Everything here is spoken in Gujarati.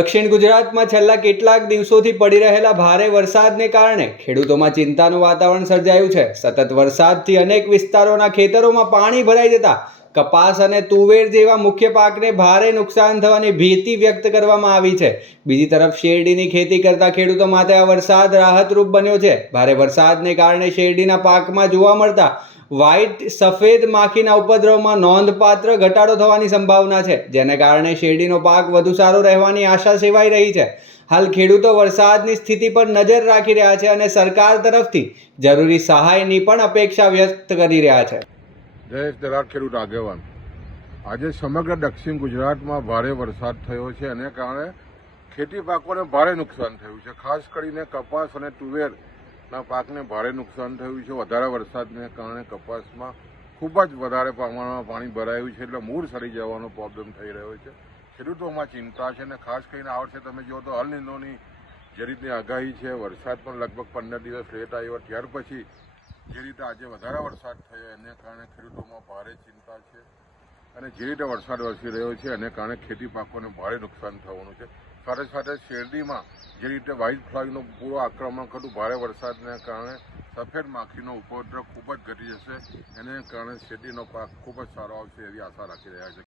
દક્ષિણ ગુજરાતમાં છેલ્લા કેટલાક દિવસોથી પડી રહેલા ભારે વરસાદને કારણે ખેડૂતોમાં ચિંતાનું વાતાવરણ સર્જાયું છે। સતત વરસાદથી અનેક વિસ્તારોના ખેતરોમાં પાણી ભરાઈ જતા કપાસ અને તુવેર જેવા મુખ્ય પાકને ભારે નુકસાન થવાની ભીતિ વ્યક્ત કરવામાં આવી છે। બીજી તરફ શેરડીની ખેતી કરતા ખેડૂતો માટે આ વરસાદ રાહતરૂપ બન્યો છે। ભારે વરસાદને કારણે શેરડીના પાકમાં જોવા મળતા વ્હાઇટ સફેદ માખીના ઉપદ્રવમાં નોંધપાત્ર ઘટાડો થવાની સંભાવના છે, જેને કારણે શેરડીનો પાક વધુ સારો રહેવાની આશા સેવાઈ રહી છે। હાલ ખેડૂતો વરસાદની સ્થિતિ પર નજર રાખી રહ્યા છે અને સરકાર તરફથી જરૂરી સહાયની પણ અપેક્ષા વ્યક્ત કરી રહ્યા છે। જયેશ દલાલ, ખેડૂત આગેવાન। આજે સમગ્ર દક્ષિણ ગુજરાતમાં ભારે વરસાદ થયો છે અને કારણે ખેતી પાકોને ભારે નુકસાન થયું છે। ખાસ કરીને કપાસ અને તુવેરના પાકને ભારે નુકસાન થયું છે। વધારે વરસાદને કારણે કપાસમાં ખૂબ જ વધારે પ્રમાણમાં પાણી ભરાયું છે, એટલે મૂળ સડી જવાનો પ્રોબ્લેમ થઈ રહ્યો છે। ખેડૂતોમાં ચિંતા છે અને ખાસ કરીને આ વર્ષે તમે જુઓ તો અલ નીનોની જે રીતની આગાહી છે, વરસાદ પણ લગભગ 15 દિવસ લેટ આવ્યો, ત્યાર પછી જે રીતે આજે વધારે વરસાદ થયો એને કારણે ખેડૂતોમાં ભારે ચિંતા છે અને જે રીતે વરસાદ વરસી રહ્યો છે એને કારણે ખેતી પાકોને ભારે નુકસાન થવાનું છે। સાથે સાથે શેરડીમાં જે રીતે વ્હાઇટ ફ્લાયનું પૂરું આક્રમણ હતું, ભારે વરસાદને કારણે સફેદ માખીનો ઉપદ્રવ ખૂબ જ ઘટી જશે, એને કારણે શેરડીનો પાક ખૂબ જ સારો આવશે એવી આશા રાખી રહ્યા છે।